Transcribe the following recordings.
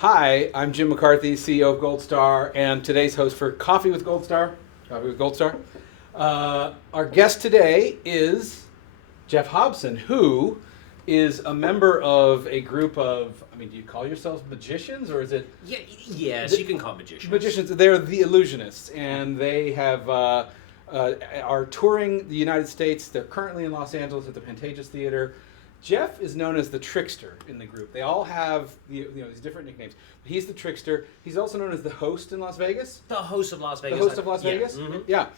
Hi, I'm Jim McCarthy, CEO of Goldstar, and today's host for Coffee with Goldstar. Our guest today is Jeff Hobson, who is a member of a group of, do you call yourselves magicians, or is it? Yes, you can call them magicians. Magicians, they're the Illusionists, and they have are touring the United States. They're currently in Los Angeles at the Pantages Theater. Jeff is known as the trickster in the group. They all have these different nicknames. He's the trickster. He's also known as the host in Las Vegas. The host of Las Vegas. The host of Las Vegas? Mm-hmm. Yeah.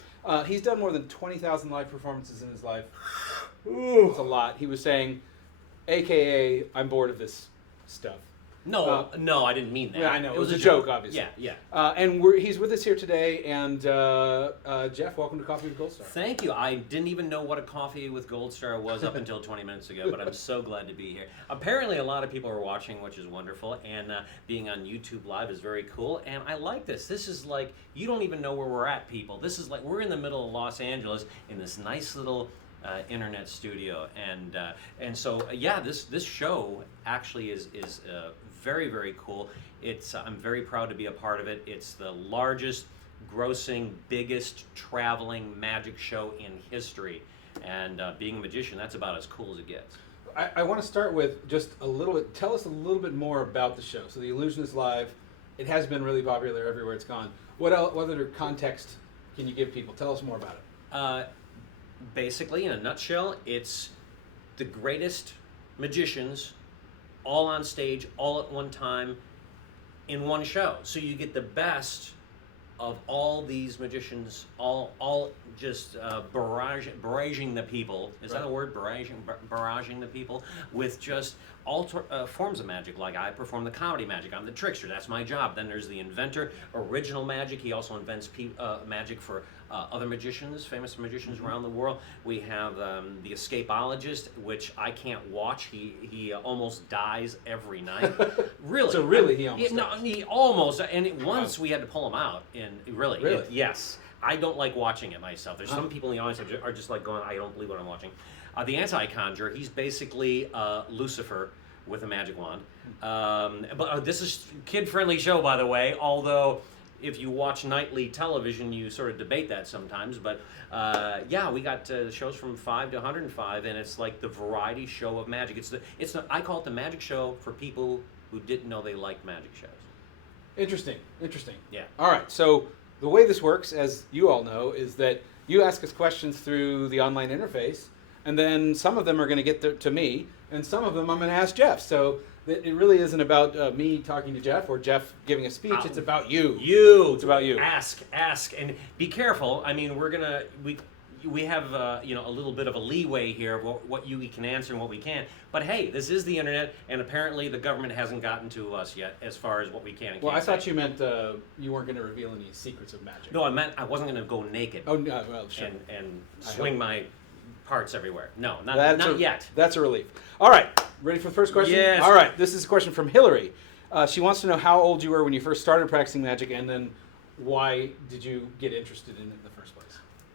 He's done more than 20,000 live performances in his life. Ooh. It's a lot. He was saying, AKA, I'm bored of this stuff. No, I didn't mean that. Yeah, I know. It was a joke, obviously. Yeah. And he's with us here today. And Jeff, welcome to Coffee with Goldstar. Thank you. I didn't even know what a Coffee with Goldstar was up until 20 minutes ago, but I'm so glad to be here. Apparently, a lot of people are watching, which is wonderful. And being on YouTube Live is very cool. And I like this. This is like, you don't even know where we're at, people. This is like, we're in the middle of Los Angeles in this nice little internet studio, and so this show actually is very, very cool. I'm very proud to be a part of it. It's the largest grossing, biggest traveling magic show in history, and being a magician, that's about as cool as it gets. I want to start with just a little bit. Tell us a little bit more about the show. So the Illusionist Live, it has been really popular everywhere it's gone. What other context can you give people? Tell us more about it. Basically, in a nutshell, it's the greatest magicians all on stage, all at one time, in one show. So you get the best of all these magicians, all just barraging the people. Is that a word? Barraging the people with just all forms of magic. Like I perform the comedy magic. I'm the trickster. That's my job. Then there's the inventor, original magic. He also invents magic for other magicians, famous magicians around the world. We have the escapologist, which I can't watch. He almost dies every night. Really? So really, he almost dies. No, he almost. And once we had to pull him out. And really? Yes. I don't like watching it myself. There's some people in the audience that are just like going, I don't believe what I'm watching. The anti-conjurer, he's basically Lucifer with a magic wand. But this is a kid-friendly show, by the way, although if you watch nightly television, you sort of debate that sometimes. But we got shows from 5 to 105, and it's like the variety show of magic. I call it the magic show for people who didn't know they liked magic shows. Interesting. Yeah. All right, so the way this works, as you all know, is that you ask us questions through the online interface, and then some of them are going to get to me, and some of them I'm going to ask Jeff. So it really isn't about me talking to Jeff or Jeff giving a speech. It's about you. It's about you. Ask, and be careful. I mean, we have a little bit of a leeway here of what we can answer and what we can't. But hey, this is the internet, and apparently the government hasn't gotten to us yet as far as what we can and can't. Well, I thought you meant you weren't going to reveal any secrets of magic. No, I meant I wasn't going to go naked. Oh no, well, sure. And swing my parts everywhere. No, not yet. That's a relief. All right, ready for the first question? Yes. All right, this is a question from Hillary. She wants to know how old you were when you first started practicing magic, and then why did you get interested in it in the first place?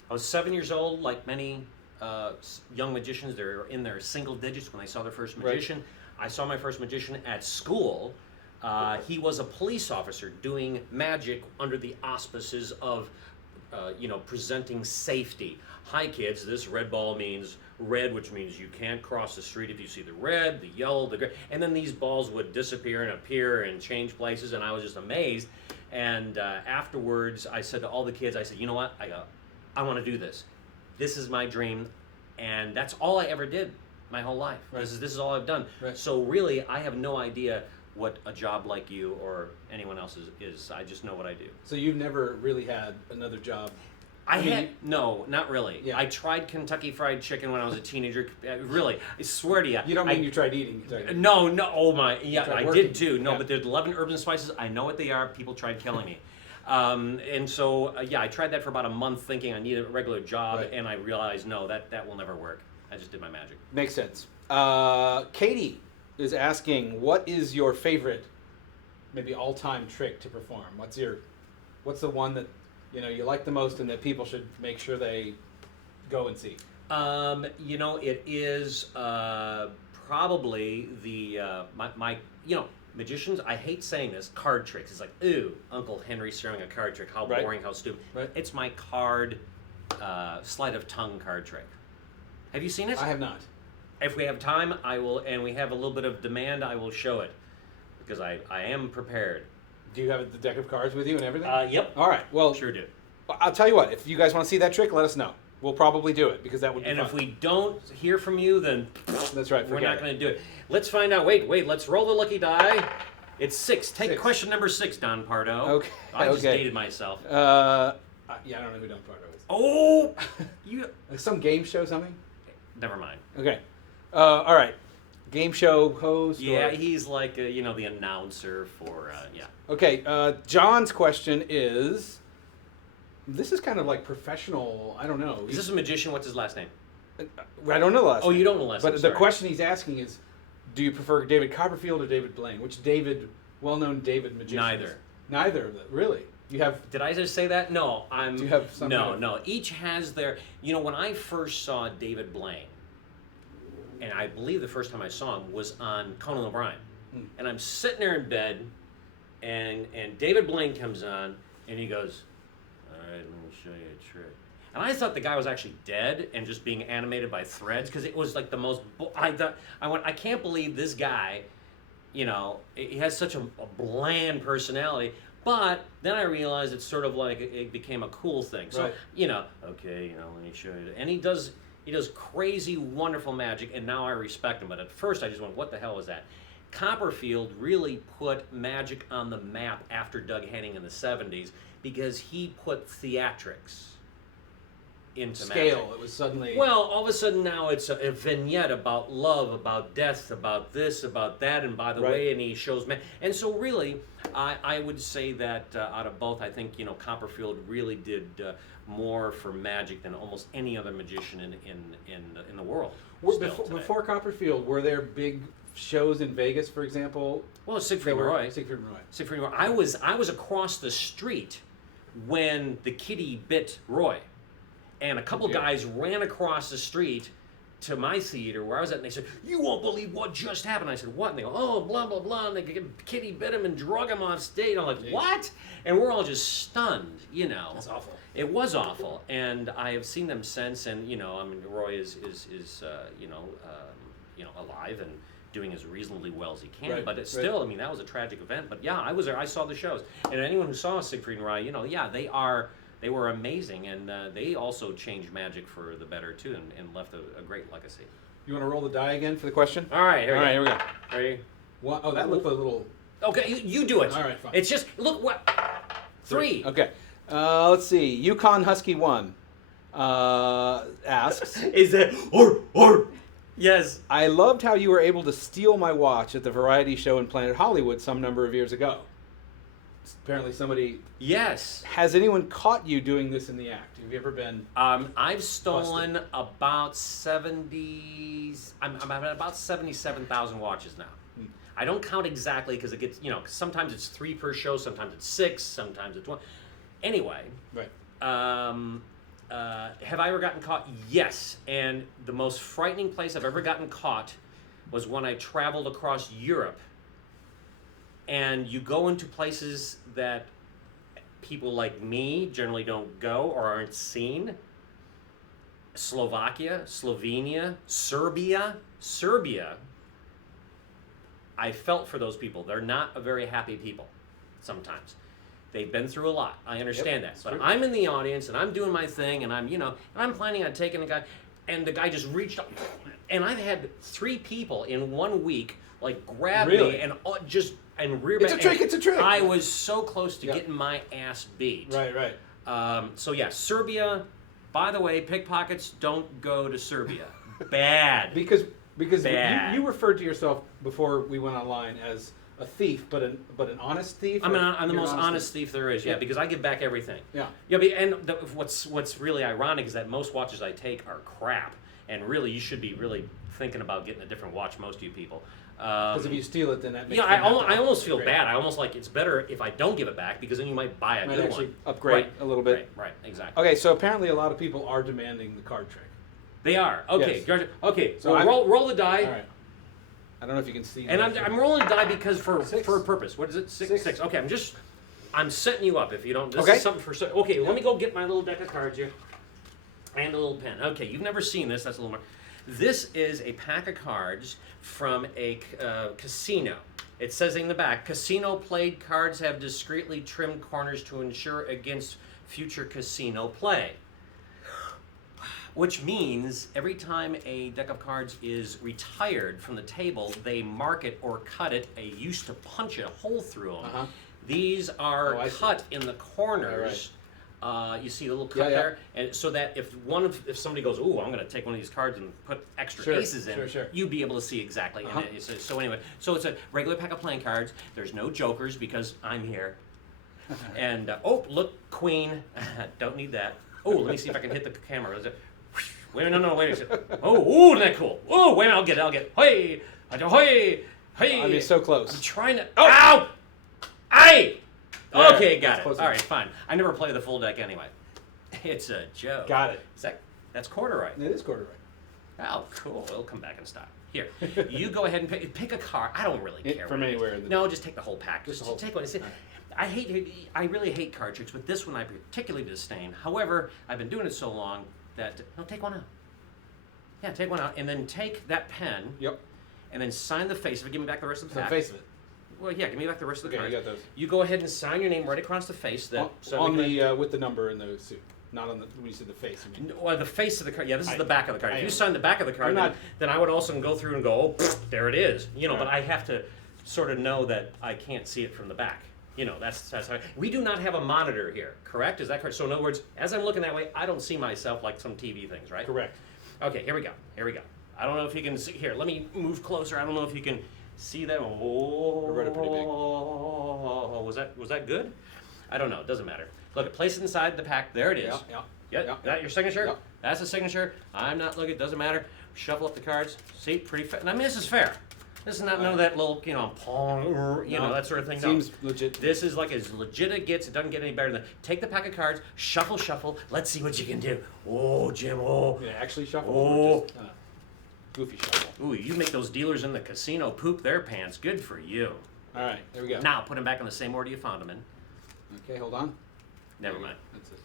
I was 7 years old, like many young magicians. They're in their single digits when they saw their first magician. Right. I saw my first magician at school. He was a police officer doing magic under the auspices of presenting safety. Hi kids, this red ball means red, which means you can't cross the street if you see the red, the yellow, the gray. And then these balls would disappear and appear and change places, and I was just amazed. And afterwards, I said to all the kids, I said, you know what? I want to do this. This is my dream, and that's all I ever did my whole life. Right. This is all I've done. Right. So really, I have no idea what a job like you or anyone else is. I just know what I do. So you've never really had another job? No, not really. Yeah. I tried Kentucky Fried Chicken when I was a teenager. Really, I swear to you. You don't mean you tried eating? No. Oh my, yeah, I did too. No, yeah. But there's 11 herbs and spices. I know what they are. People tried killing me. And so, I tried that for about a month thinking I needed a regular job, right. And I realized, no, that will never work. I just did my magic. Makes sense. Katie is asking, what is your favorite, maybe all-time trick to perform? What's the one that you like the most and that people should make sure they go and see? It is probably the magicians, I hate saying this, card tricks. It's like, ooh, Uncle Henry showing a card trick. How Right. boring, how stupid. Right. It's my card, sleight of tongue card trick. Have you seen it? I have not. If we have time, I will, and we have a little bit of demand, I will show it. Because I am prepared. Do you have the deck of cards with you and everything? Yep. All right. Well, Sure do. I'll tell you what. If you guys want to see that trick, let us know. We'll probably do it because that would be And fun. if we don't hear from you, then That's right. we're forget not it. going to do it. Let's find out. Wait. Let's roll the lucky die. It's 6. Take 6. question number 6, Don Pardo. Okay, I just okay. dated myself. Yeah, I don't know who Don Pardo is. Oh, you. Some game show, something. Never mind. Okay. All right. Game show host. Yeah, or- he's like the announcer for yeah. Okay. John's question is. This is kind of like professional. I don't know. Is this a magician? What's his last name? I don't know the last. Oh, name. you don't know the last But name. the sorry. question he's asking is, do you prefer David Copperfield or David Blaine? Which David, well-known David magician? Neither. Neither of them. Really? You have. Did I just say that? No, I'm. Do you have some No, kind of- no. Each has their. When I first saw David Blaine, and I believe the first time I saw him was on Conan O'Brien, and I'm sitting there in bed, and David Blaine comes on, and he goes, "All right, let me show you a trick." And I thought the guy was actually dead and just being animated by threads because it was like the most. I went, I can't believe this guy. He has such a bland personality. But then I realized it's sort of like it became a cool thing. So, Right. Okay, let me show you. And he does crazy, wonderful magic, and now I respect him. But at first I just went, what the hell was that? Copperfield really put magic on the map after Doug Henning in the 70s because he put theatrics into Scale. magic. It was suddenly. Well, all of a sudden now it's a vignette about love, about death, about this, about that, and by the Right. way, and he shows and so really, I would say that out of both, I think Copperfield really did more for magic than almost any other magician in the world. still today. Before Copperfield, were there big shows in Vegas, for example? Well, Siegfried and Roy. Siegfried and Roy. Siegfried and Roy. I was across the street when the kitty bit Roy. And a couple Yeah. guys ran across the street to my theater where I was at, and they said, "You won't believe what just happened." I said, "What?" And they go, "Oh, blah, blah, blah." And Kitty bit him and drug him on stage. I'm like, Jeez. "What?" And we're all just stunned, That's awful. It was awful. And I have seen them since, and, Roy is alive and doing as reasonably well as he can. Right, But it's right. still, that was a tragic event. But yeah, I was there. I saw the shows. And anyone who saw Siegfried and Roy, they were amazing, and they also changed magic for the better too, and left a great legacy. You want to roll the die again for the question? All right, All right, here we go. Ready? Oh, that looked a little. Okay, you do it. All right, fine. It's just look what 3. Okay. Let's see. Yukon Husky 1 asks. Is it or? Yes. I loved how you were able to steal my watch at the variety show in Planet Hollywood some number of years ago. Apparently somebody... Yes. Has anyone caught you doing this in the act? Have you ever been... I've stolen about 70. I'm at about 77,000 watches now. I don't count exactly because it gets sometimes it's 3 per show, sometimes it's 6, sometimes it's 1. Anyway. Right. Have I ever gotten caught? Yes. And the most frightening place I've ever gotten caught was when I traveled across Europe. And you go into places that people like me generally don't go or aren't seen. Slovakia, Slovenia, Serbia. I felt for those people. They're not a very happy people sometimes. They've been through a lot. I understand that. But true. I'm in the audience and I'm doing my thing and and I'm planning on taking the guy, and the guy just reached up, and I've had 3 people in 1 week grab Really? me and just and rear It's back. a trick, and it's a trick. I was so close to Yeah. getting my ass beat. Right. So yeah, Serbia. By the way, pickpockets don't go to Serbia. Bad. Because Bad. you referred to yourself before we went online as a thief, but an honest thief. I'm or the you're most an honest thief there is. Yeah, Yeah. because I give back everything. Yeah. Yeah, and what's really ironic is that most watches I take are crap, and really you should be really thinking about getting a different watch. Most of you people. Because if you steal it, then that makes Yeah, them have to I almost feel upgrade. bad. I almost like it's better if I don't give it back because then you might buy a Might good actually one. upgrade Right, a little bit. Right, exactly. Okay, so apparently a lot of people are demanding the card trick. They are. Okay, Yes. gotcha. Okay, So well, I'm- roll the die. All right. I don't know if you can see. And that. I'm rolling die because for Six. a purpose. What is it? Six. Okay, I'm setting you up if you don't. This Okay. is something for. Okay, let me go get my little deck of cards here. And a little pen. Okay, you've never seen this. That's a little more. This is a pack of cards from a casino. It says in the back, casino played cards have discreetly trimmed corners to ensure against future casino play. Which means every time a deck of cards is retired from the table, they mark it or cut it. They used to punch a hole through them. Uh-huh. These are Oh, I cut in the corners. You see the little cut there, and so that if somebody goes, "Ooh, I'm going to take one of these cards and put extra aces in," you'd be able to see exactly. Uh-huh. And so anyway, so it's a regular pack of playing cards. There's no jokers because I'm here. And oh, look, Queen. Don't need that. Oh, let me see if I can hit the camera. Is it? Wait, no, wait a second. Oh, isn't that cool? Oh, wait a minute, I'll get it. Hey, hey. I mean, so close. I'm trying to. Oh! Ow! Aye! There, Okay, got it. close All enough. right, fine. I never play the full deck anyway. It's a joke. Got it. That's corduroy. It is corduroy. Oh, cool. It'll come back in stock. Here, you go ahead and pick a card. I don't really care. From anywhere. No, just take the whole pack. Just the whole- take one. I really hate card tricks, but this one I particularly disdain. However, I've been doing it so long that no, take one out. Yeah, take one out, and then take that pen. Yep. And then sign the face of it. Give me back the rest of the The pack. face of it. Well, yeah, give me back the rest of the Okay, cards. you got those. You go ahead and sign your name right across the face. That On the with the number in the suit, not on the when you said the face. I mean. Or the face of the card. Yeah, this is the back of the card. If you am. sign the back of the card, I'm then I would also go through and go, oh, pfft, there it is. You know, Right. but I have to sort of know that I can't see it from the back. You know, that's how. We do not have a monitor here, correct? Is that correct? So in other words, as I'm looking that way, I don't see myself like some TV things, right? Correct. Okay, here we go. I don't know if you can see. Here, let me move closer. I don't know if you can see that. Oh, I read it pretty big. Was that good? I don't know. It doesn't matter. Look, place it inside the pack. There it is. Yeah, that your signature? Yeah. That's a signature. I'm not looking. It doesn't matter. Shuffle up the cards. See, pretty fair. I mean, this is fair. This is not none of that little, pong, that sort of thing. Seems legit. This is like as legit it gets. It doesn't get any better than that. Take the pack of cards, shuffle. Let's see what you can do. Oh, Jim, oh. Yeah, actually shuffle. Oh. Or just, goofy shuffle. Ooh, you make those dealers in the casino poop their pants. Good for you. All right, there we go. Now, put them back in the same order you found them in. Okay, hold on. Never mind. That's it.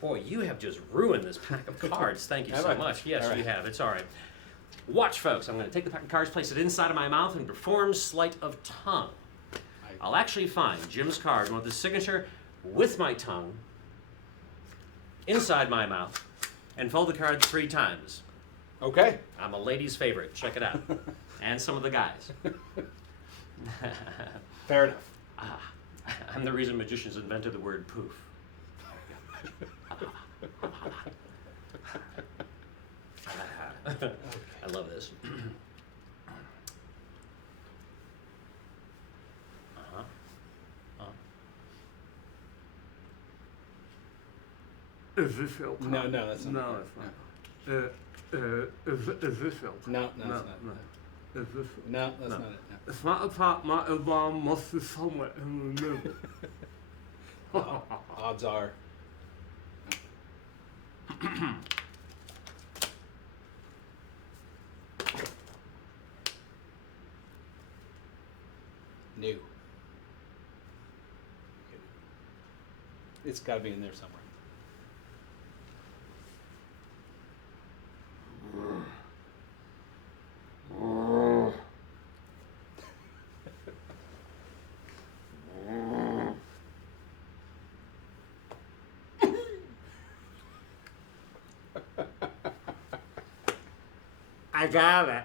Boy, you have just ruined this pack of cards. Thank you Have so I? much. Yes, All right. you have. It's all right. Watch, folks. I'm going to take the pack of cards, place it inside of my mouth, and perform sleight of tongue. I'll actually find Jim's card with the signature with my tongue inside my mouth and fold the card 3 times. Okay. I'm a lady's favorite. Check it out. And some of the guys. Fair enough. I'm the reason magicians invented the word poof. I love this. Is this your time? No, that's not. No, it's not. Is this your time? No, it's not. Is this? No, that's No. not it. No. It's not a top. My bomb must be somewhere in the middle. Odds are. New. It's got to be in there somewhere. I got it.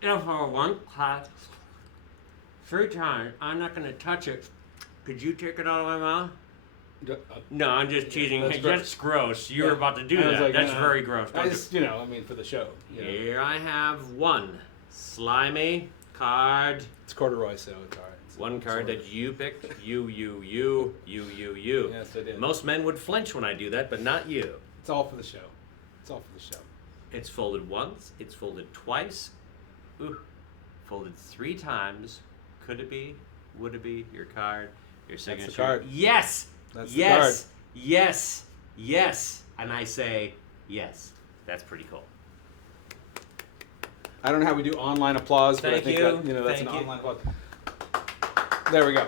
If for one class, 3 times, I'm not going to touch it. Could you take it out of my mouth? No, I'm just teasing. that's Hey, gross. that's gross. You were Yeah. about to do I was that. like, That's very gross. I just, I mean, for the show. Here I have 1 slimy card. It's corduroy, so it's all right. It's 1 card sort of- that you picked. You. Yes, I did. Most men would flinch when I do that, but not you. It's all for the show. It's all for the show. It's folded once. It's folded twice. Ooh. Folded 3 times. Could it be? Would it be? Your card. Your signature. the card. Yes. That's the yes. card. Yes. Yes. And I say yes. That's pretty cool. I don't know how we do online applause, but I Thank think you. that, that's Thank an you. online applause. There we go.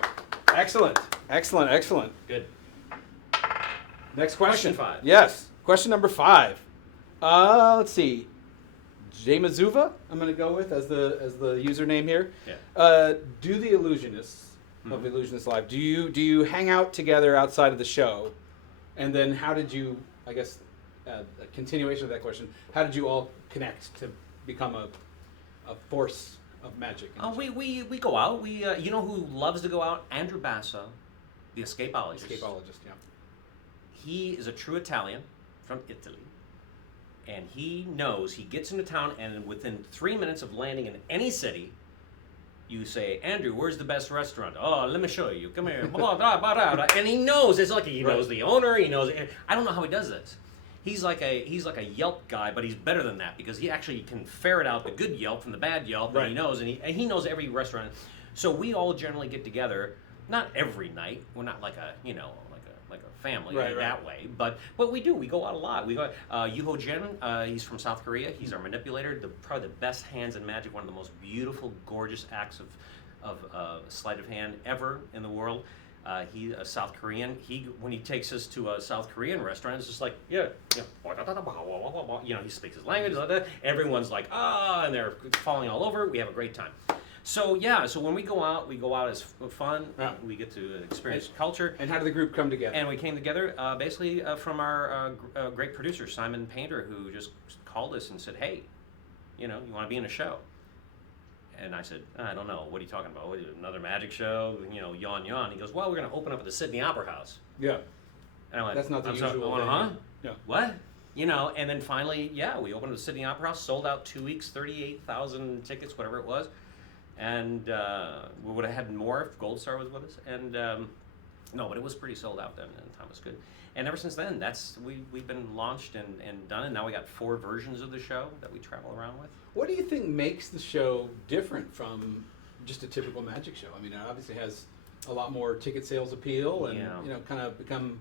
Excellent. Excellent. Excellent. Good. Next question. Question 5. Yes. Question number 5. Let's see. Jay Mazuva, I'm going to go with as the username here. Yeah. Do the Illusionists of Illusionists Live, do you hang out together outside of the show? And then how did you, I guess, a continuation of that question, how did you all connect to become a force of magic? We go out. You know who loves to go out? Andrew Basso, the escapologist. Escapologist, yeah. He is a true Italian from Italy. And he knows, he gets into town, and within 3 minutes of landing in any city, you say, Andrew, where's the best restaurant? Oh, let me show you. Come here. Blah, blah, blah, blah, blah. And he knows. It's like he knows the owner. He knows. I don't know how he does this. He's like a Yelp guy, but he's better than that because he actually can ferret out the good Yelp from the bad Yelp. Right. And he knows every restaurant. So we all generally get together, not every night. We're not like a family that way, but we do. We go out a lot. We go. Yuho Jin, he's from South Korea. He's our manipulator. Probably the best hands in magic. One of the most beautiful, gorgeous acts of sleight of hand ever in the world. He's a South Korean. When he takes us to a South Korean restaurant, it's just like he speaks his language. Everyone's like and they're falling all over. We have a great time. So when we go out as fun. Yeah. We get to experience culture. And how did the group come together? And we came together basically from our great producer Simon Painter, who just called us and said, "Hey, you want to be in a show?" And I said, "I don't know. What are you talking about? What, another magic show? Yawn yawn." He goes, "Well, we're going to open up at the Sydney Opera House." Yeah. And I went, That's not the usual thing. Huh? Yeah. What? And then finally, we opened up the Sydney Opera House, sold out 2 weeks, 38,000 tickets, whatever it was. And we would have had more if Goldstar was with us. And no, but it was pretty sold out then, and the time was good. And ever since then, we've been launched and done, and now we got 4 versions of the show that we travel around with. What do you think makes the show different from just a typical magic show? I mean, it obviously has a lot more ticket sales appeal, and kind of become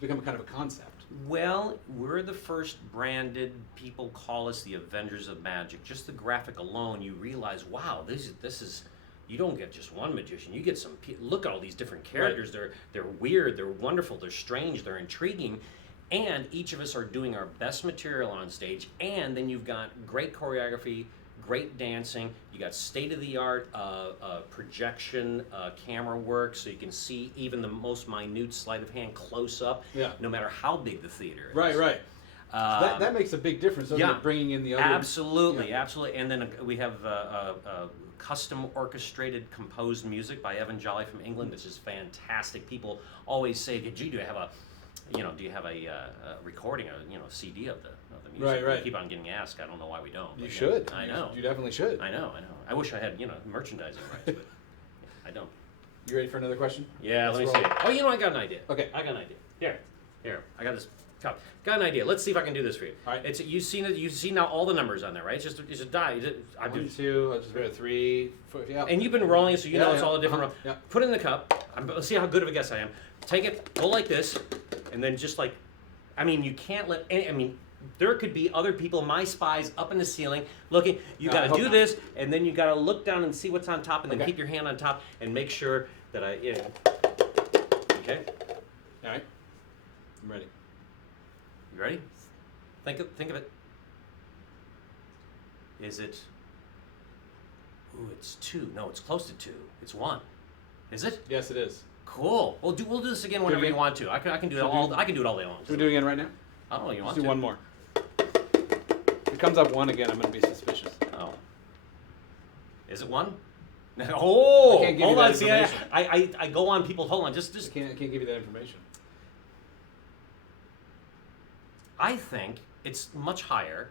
kind of a concept. Well, we're the first branded. People call us the Avengers of Magic. Just the graphic alone, you realize, wow, this is. You don't get just one magician. You get some. Look at all these different characters. Right. They're weird. They're wonderful. They're strange. They're intriguing. And each of us are doing our best material on stage. And then you've got great choreography, great dancing. You got state-of-the-art projection, camera work, so you can see even the most minute sleight of hand close up. Yeah. No matter how big the theater is. Right. That makes a big difference, doesn't it? Bringing in the other. Absolutely. And then we have custom orchestrated composed music by Evan Jolly from England, which is fantastic. People always say, "Gee, do you have a recording, a CD of the music?" Right. We keep on getting asked. I don't know why we don't. You should. I know. You definitely should. I know. I wish I had merchandising rights, but I don't. You ready for another question? Yeah. Let me see. Oh, I got an idea. Okay. I got an idea. Here. I got this. Got an idea. Let's see if I can do this for you. All right. You see now all the numbers on there, right? It's just a die. I do 1, 2. I just read 3, 4. Yeah. And you've been rolling, so it's all a different roll. Yeah. Put it in the cup. Let's see how good of a guest I am. Take it, go like this, and then just like, you can't let any. There could be other people, my spies, up in the ceiling looking. You got to do this, and then you got to look down and see what's on top, and then keep your hand on top and make sure that Okay. All right. I'm ready. You ready? Think of it. Is it? Ooh, it's 2. No, it's close to 2. It's 1. Is it? Yes, it is. Cool. We'll do this again whenever you want to. I can do it all. I can do it all day long. Should we do it again right now? I don't know. You want Let's do to? one more. If it comes up 1 again, I'm going to be suspicious. Oh. Is it 1? Oh. I can't give hold you that on. See, I go on people. Hold on. Just. I can't give you that information. I think it's much higher.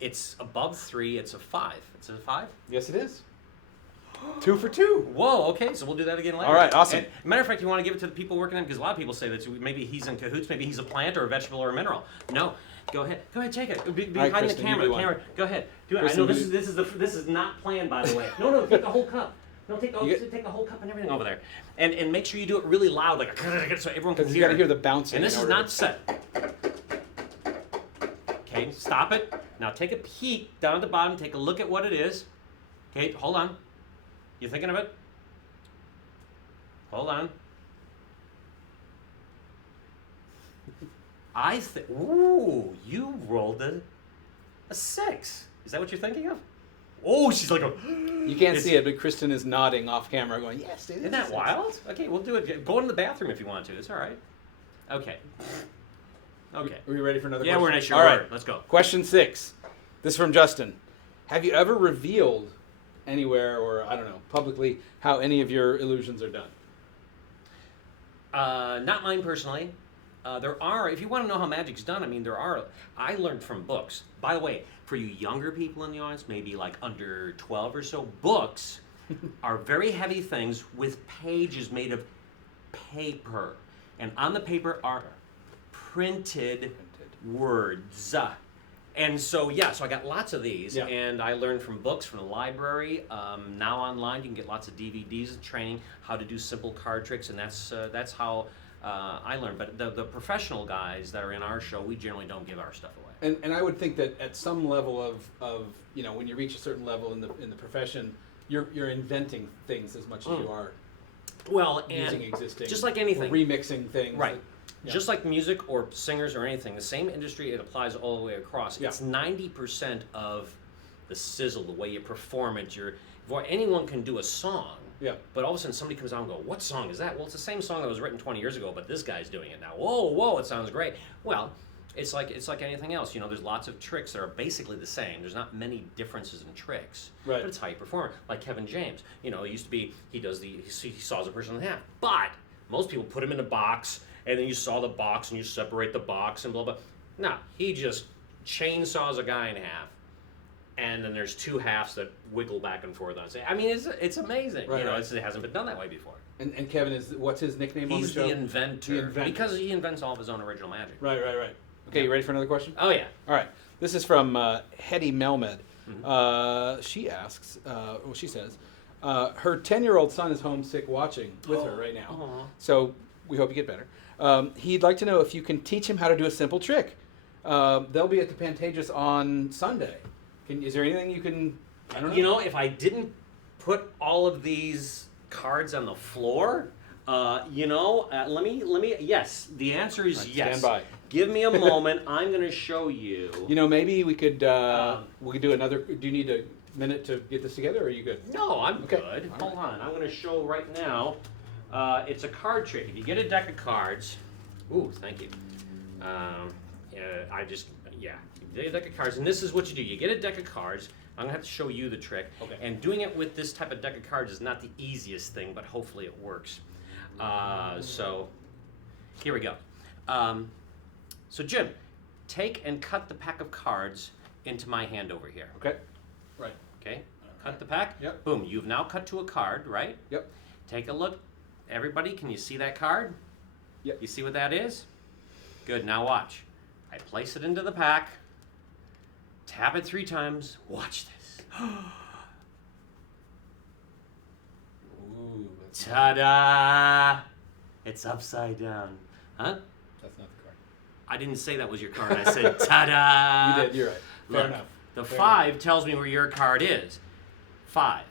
It's above 3. It's a 5. It's a 5? Yes, it is. 2 for 2. Whoa, okay, so we'll do that again later. All right, awesome. And, matter of fact, you want to give it to the people working on it? Because a lot of people say that maybe he's in cahoots, maybe he's a plant or a vegetable or a mineral. No, go ahead, take it. Behind right, the camera, Go ahead, do it. Kristen, I know this is not planned, by the way. No, take the whole cup. No, take the whole cup and everything over there, and make sure you do it really loud, so everyone can hear. You got to hear the bouncing. And this is not set. Okay, stop it. Now take a peek down at the bottom. Take a look at what it is. Okay, hold on. You thinking of it? Hold on. Ooh, you rolled a 6. Is that what you're thinking of? Oh, she's like, You can't see it, but Kristen is nodding off camera, going, "Yes, it is." Isn't that wild? Okay, we'll do it. Go in the bathroom if you want to. It's all right. Okay. Okay. Are we ready for another Yeah, question? we're not sure. All right, Let's go. Question 6. This is from Justin. Have you ever revealed anywhere, or I don't know, publicly, how any of your illusions are done? Not mine personally. There are, if you want to know how magic's done, I mean, I learned from books. By the way, for you younger people in the audience, maybe like under 12 or so, books are very heavy things with pages made of paper. And on the paper are printed words. And so, so I got lots of these, and I learned from books, from the library. Now online, you can get lots of DVDs training how to do simple card tricks, and that's how I learned. But the professional guys that are in our show, we generally don't give our stuff away. And I would think that at some level of when you reach a certain level in the profession, you're inventing things as much as you are using existing, just like anything, remixing things, right? Just like music or singers or anything, the same industry, it applies all the way across. It's 90% of the sizzle, the way you perform it. Anyone can do a song, but all of a sudden somebody comes out and go, "What song is that?" Well, it's the same song that was written 20 years ago, but this guy's doing it now. Whoa, it sounds great. Well, it's like anything else. There's lots of tricks that are basically the same. There's not many differences in tricks, but it's how you perform. Like Kevin James, it used to be he saws a person in half, but most people put him in a box, and then you saw the box and you separate the box and blah blah. No, he just chainsaws a guy in half, and then there's two halves that wiggle back and forth on. I mean, it's amazing. It hasn't been done that way before. And Kevin what's his nickname on the show? He's the inventor. Because he invents all of his own original magic. Right. Okay, you ready for another question? Oh, yeah. All right. This is from Hetty Melmed. She asks, she says, her 10-year-old son is homesick watching with her right now. So we hope you get better. He'd like to know if you can teach him how to do a simple trick. They'll be at the Pantages on Sunday. Is there anything you can, I don't know. If I didn't put all of these cards on the floor, let me, yes, the answer is yes. Stand by. Give me a moment. I'm going to show you. Maybe we could do another. Do you need a minute to get this together, or are you good? No, I'm good. Hold on. I'm going to show right now. It's a card trick. If you get a deck of cards, thank you. You get a deck of cards, and this is what you do. You get a deck of cards. I'm going to have to show you the trick. Okay. And doing it with this type of deck of cards is not the easiest thing, but hopefully it works. So here we go. So Jim, take and cut the pack of cards into my hand over here. Okay. Right. Okay. Cut the pack. Yep. Boom. You've now cut to a card, right? Yep. Take a look. Everybody, can you see that card? Yep. You see what that is? Good. Now watch. I place it into the pack. Tap it 3 times. Watch this. Ooh. Ta-da! It's upside down. Huh? That's not the card. I didn't say that was your card. I said ta-da! You did. You're right. Fair enough. The 5 tells me where your card is. 5.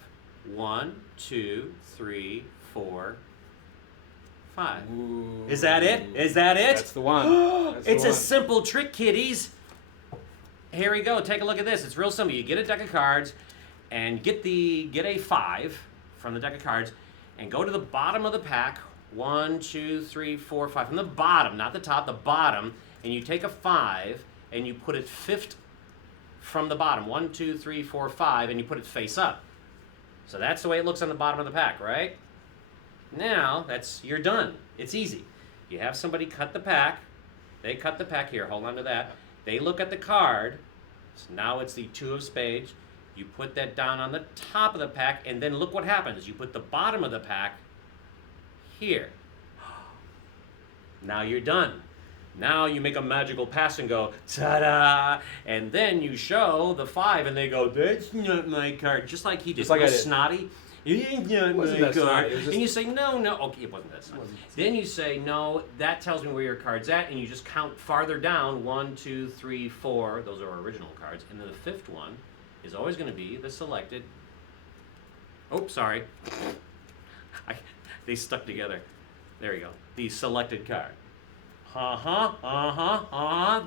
1, 2, 3, 4, 5. Ooh. Is that it? Is that it? That's the one. It's a simple trick, kiddies. Here we go. Take a look at this. It's real simple. You get a deck of cards and get a 5 from the deck of cards and go to the bottom of the pack. 1, 2, 3, 4, 5. From the bottom, not the top, the bottom. And you take a 5 and you put it 5th from the bottom. 1, 2, 3, 4, 5, and you put it face up. So that's the way it looks on the bottom of the pack, right? Now, you're done. It's easy. You have somebody cut the pack. They cut the pack here. Hold on to that. They look at the card. So now it's the 2 of spades. You put that down on the top of the pack, and then look what happens. You put the bottom of the pack here. Now you're done. Now you make a magical pass and go, ta-da! And then you show the 5, and they go, that's not my card. Just like he did. Just like I did. Snotty. You ain't got Wasn't my that smart. card. It was just- And you say, no, no. Okay, it wasn't that smart. wasn't that Then you say, no, that tells me where your card's at, and you just count farther down. 1, 2, 3, 4. Those are original cards. And then the fifth one is always going to be the selected. Oh, sorry. They stuck together. There you go. The selected card.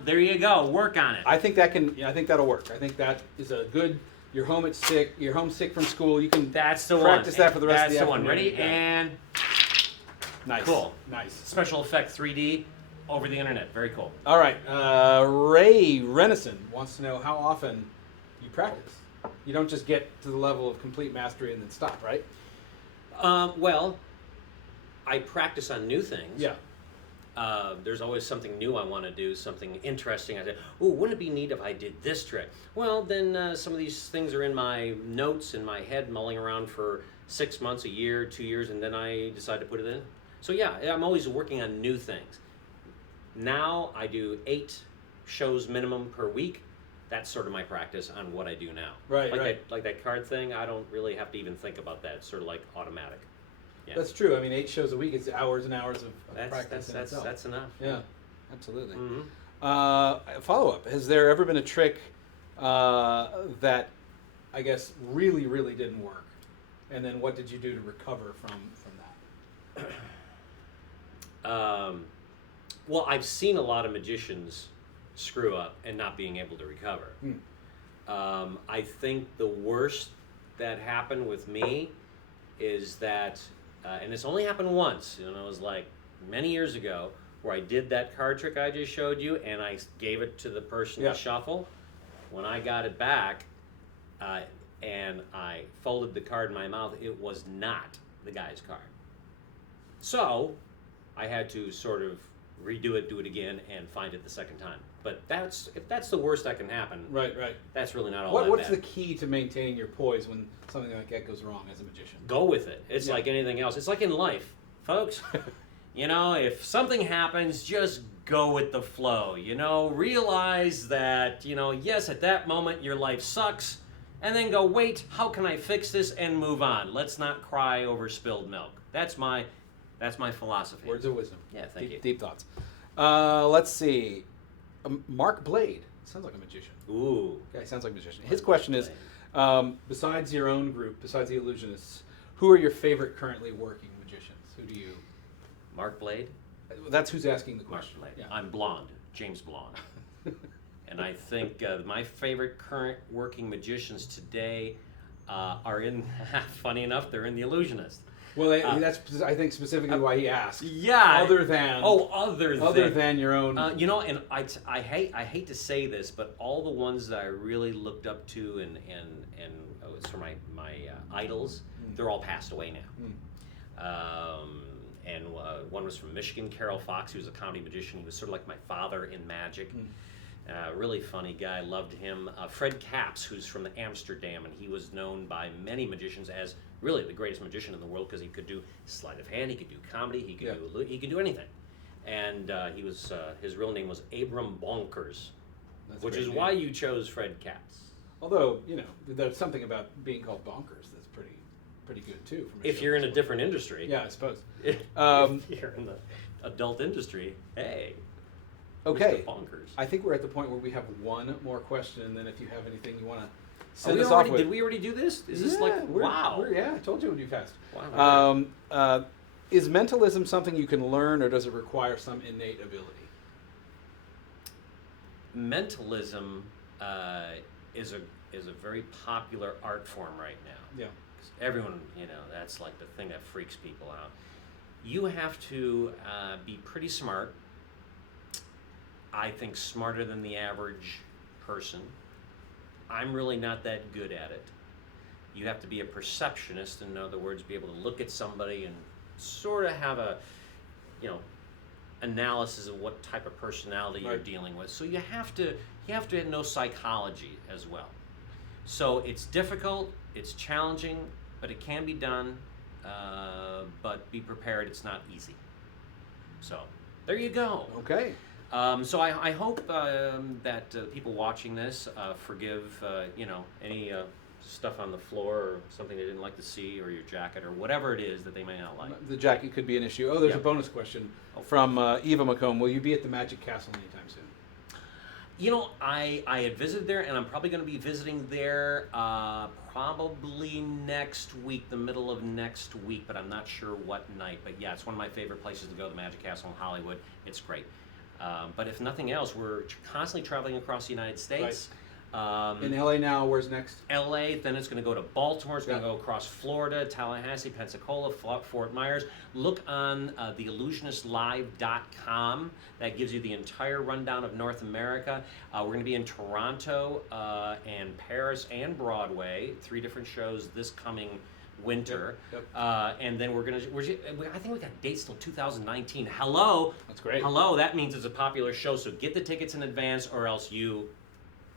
There you go. Work on it. I think that'll work. I think that is a good. You're homesick from school. You can That's the one. practice that for the rest of the That's the one. afternoon. Ready? Yeah. And Nice. cool. Nice. Special effect 3D over the internet. Very cool. All right. Ray Renison wants to know how often you practice. You don't just get to the level of complete mastery and then stop, right? Well, I practice on new things. Yeah. There's always something new I want to do, something interesting. I say, "Ooh, wouldn't it be neat if I did this trick?" Well, then some of these things are in my notes in my head, mulling around for 6 months, a year, 2 years, and then I decide to put it in. So yeah, I'm always working on new things. Now I do 8 shows minimum per week. That's sort of my practice on what I do now. Right, like right. Like that card thing, I don't really have to even think about that. It's sort of like automatic. Yeah. That's true. I mean, 8 shows a week. It's hours and hours of practice in That's itself. that's enough. Yeah, absolutely. Mm-hmm. Follow up. Has there ever been a trick that I guess really, really didn't work? And then what did you do to recover from that? Well, I've seen a lot of magicians screw up and not being able to recover. I think the worst that happened with me is that, and it's only happened once, it was like many years ago, where I did that card trick I just showed you, and I gave it to the person Yeah. to shuffle. When I got it back, and I folded the card in my mouth, it was not the guy's card. So, I had to sort of redo it, do it again, and find it the second time. But if that's the worst that can happen, Right, right. that's really not all What's that bad. the key to maintaining your poise when something like that goes wrong as a magician? Go with it. It's Yeah. like anything else. It's like in life, folks. If something happens, just go with the flow. Realize that, yes, at that moment your life sucks, and then go, wait, how can I fix this, and move on. Let's not cry over spilled milk. That's my philosophy. Words of wisdom. Yeah, thank you. Deep thoughts. Let's see. Mark Blade sounds like a magician. Ooh. Okay, sounds like a magician. His question is, besides your own group, besides the Illusionists, who are your favorite currently working magicians? Who do you? Mark Blade? That's who's asking the Mark question. Blade. Yeah. I'm blonde. James Blonde. And I think my favorite current working magicians today are in, funny enough, they're in the Illusionists. Well, that's I think specifically why he asked. Yeah. Other than. Other than your own. And I hate to say this, but all the ones that I really looked up to and it's for my idols, they're all passed away now. And one was from Michigan, Carol Fox. He was a comedy magician. He was sort of like my father in magic. Really funny guy, loved him. Fred Capps, who's from Amsterdam, and he was known by many magicians as really the greatest magician in the world because he could do sleight of hand, he could do comedy, he could do anything. And he was his real name was Abram Bonkers, That's a which great is name. why you chose Fred Capps. Although there's something about being called bonkers that's pretty good too. From If you're in a different industry, yeah, I suppose. if you're in the adult industry, hey. Okay. Mr. Bonkers. I think we're at the point where we have one more question, and then if you have anything you want to send us off with. Did we already do this? Is this wow? Yeah, I told you it would be fast. Wow. Is mentalism something you can learn, or does it require some innate ability? Mentalism is a very popular art form right now. Yeah. Everyone, that's like the thing that freaks people out. You have to be pretty smart. I think smarter than the average person. I'm really not that good at it. You have to be a perceptionist, in other words, be able to look at somebody and sort of have a, analysis of what type of personality you're dealing with. So you have to know psychology as well. So it's difficult, it's challenging, but it can be done. But be prepared; it's not easy. So there you go. Okay. So I hope that people watching this forgive any stuff on the floor or something they didn't like to see, or your jacket, or whatever it is that they may not like. The jacket could be an issue. Oh, there's Yeah. a bonus question Oh. from Eva McComb. Will you be at the Magic Castle anytime soon? You know, I had visited there, and I'm probably going to be visiting there probably next week, the middle of next week, but I'm not sure what night. But yeah, it's one of my favorite places to go, the Magic Castle in Hollywood. It's great. But if nothing else, we're constantly traveling across the United States. In LA now, where's next? LA, then it's going to go to Baltimore, it's going to Yeah. go across Florida, Tallahassee, Pensacola, Fort Myers. Look on the Illusionistlive.com. That gives you the entire rundown of North America. We're going to be in Toronto and Paris and Broadway, 3 different shows this coming winter. Yep. And then I think we got dates till 2019. Hello? That's great. Hello, that means it's a popular show, so get the tickets in advance or else you...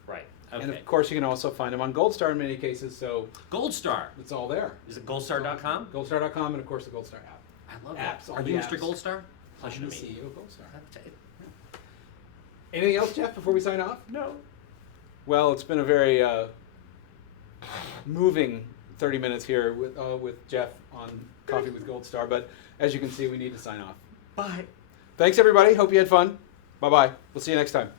Right. Okay. And of course, you can also find them on Goldstar in many cases, so Goldstar. it's all there. Is it goldstar.com? Goldstar.com, and of course the Goldstar app. I love Apps, that. all Are the you Mr. apps. Goldstar? I'm Pleasure the to meet you. CEO of Goldstar. Anything else, Jeff, before we sign off? No. Well, it's been a very moving 30 minutes here with Jeff on Coffee with Goldstar, but as you can see, we need to sign off. Bye. Thanks, everybody. Hope you had fun. Bye-bye. We'll see you next time.